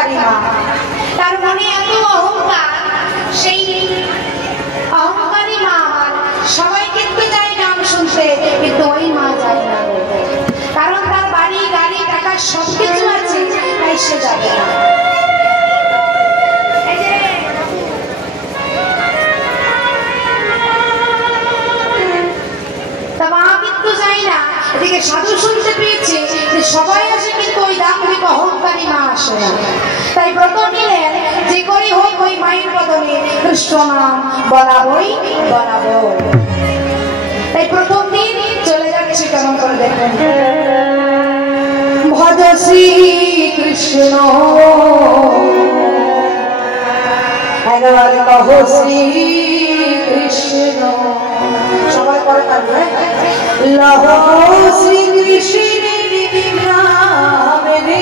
অহংকারী মা। তার মনে এত অহংকার, সেই অহংকারী মা আমার সবাই কিন্তু যায় নাম শুনতে, কিন্তু ওই মা যায় না, কারণ তার বাড়ি গাড়ি টাকা সবকিছু আছে, তাই সে যাবে না। এদিকে সাধু শুনতে পেয়েছে যে সবাই আসে, কিন্তু ওই দাম্ভিক অহংকারী মা আসে না। তাই ব্রত নিলেন যে করে হোক ওই মায়ের বদলে কৃষ্ণ নাম বলাবই বলাবো। তাই প্রথম দিন চলে যাচ্ছে, কেমন করে দেখেন, ভজ শ্রী কৃষ্ণ, একবার কহ শ্রী কৃষ্ণ, সবাই করে পারবে, লহ শ্রী কৃষ্ণের নাম রে,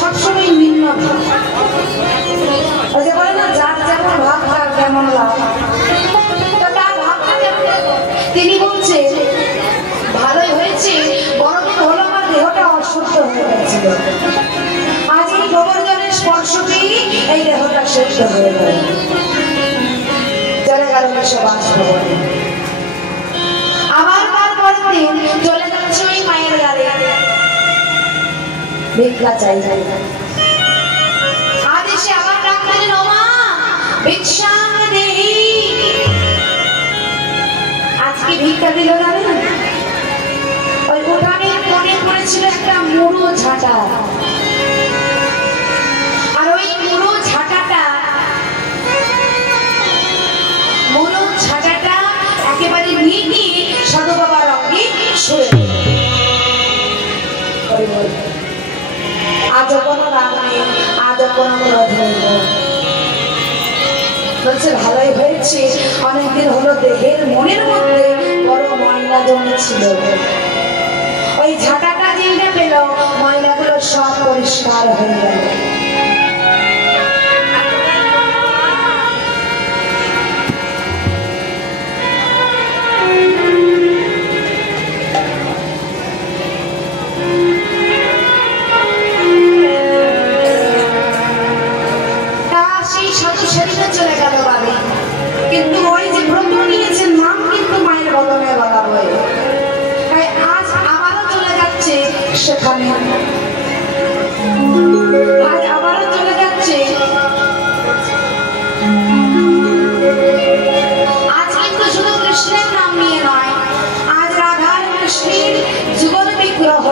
সবসময় নিম্ন বলে না, যার যেমন ভাব তার কেমন লাভ। তিনি বলছে ভালোই হয়েছে, গরমে হলো আমার দেহটা অসুস্থ হয়ে গেছিল, আজ এই গোবর জলের স্পর্শতেই এই দেহটা সুস্থ হয়ে গেল, চলে গেল সব বাষ্পবনে। আবার তারপর দিন চলে যাচ্ছে ওই মায়ের গাড়ি, ভিক্ষা চাই যাই, আজ এসে আবার ডাকলেন, ও মা ভিক্ষা দেহি। আজকে ভিক্ষা দিল না, ওই উঠানের কোণে পড়েছিল একটা মুড়ো ঝাঁটা, আর ওই মুড়ো ঝাঁটাটা একেবারে নিয়ে সাধু বাবার অঙ্গে সরে, আজ কোনো রাগ নেই, আজ কোনো ক্রোধ নেই, বলছে ভালোই হয়েছে, অনেকদিন হলো দেহের মনের মধ্যে বড় ময়লা জমেছিল, ওই ঝাঁটাটা যেটা পেল ময়লাগুলো সব পরিষ্কার হয়ে গেল। চলে গেল বাড়ি, কিন্তু ওই যে ব্রত নিয়েছেন নাম কিন্তু মায়ের বদলে বলা হয়, তাই আজ আবারও চলে যাচ্ছে সেখানে, আজ আবারও চলে যাচ্ছে। আজ কিন্তু শুধু কৃষ্ণের নাম নিয়ে নয়, আজ রাধার কৃষ্ণের যুগল বিগ্রহ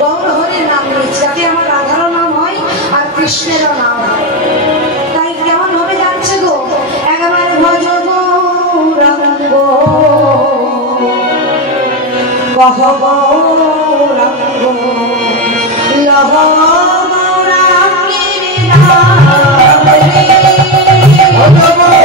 গৌর হরির নাম নিয়েছে, যাতে আমার রাধারও নাম হয় আর কৃষ্ণেরও নাম হয়। লহ গৌরাঙ্গ লহ গৌরাঙ্গের নাম রে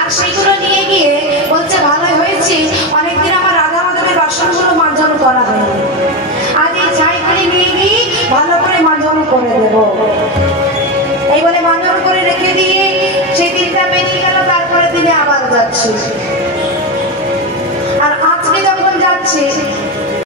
আর সেইগুলো নিয়ে গিয়ে বলছে ভালো হয়েছে অনেকদিন আমার রাধা মাধবের বাসনগুলো মার্জন করা হয়নি, আজ এই ছাইগুলি নিয়ে গিয়ে ভালো করে মার্জন করে দেব। এই বলে মার্জন করে রেখে দিয়ে সেই দিনটা বেরিয়ে গেল। তারপরে দিনে আবার যাচ্ছে, আর আজকে যখন যাচ্ছে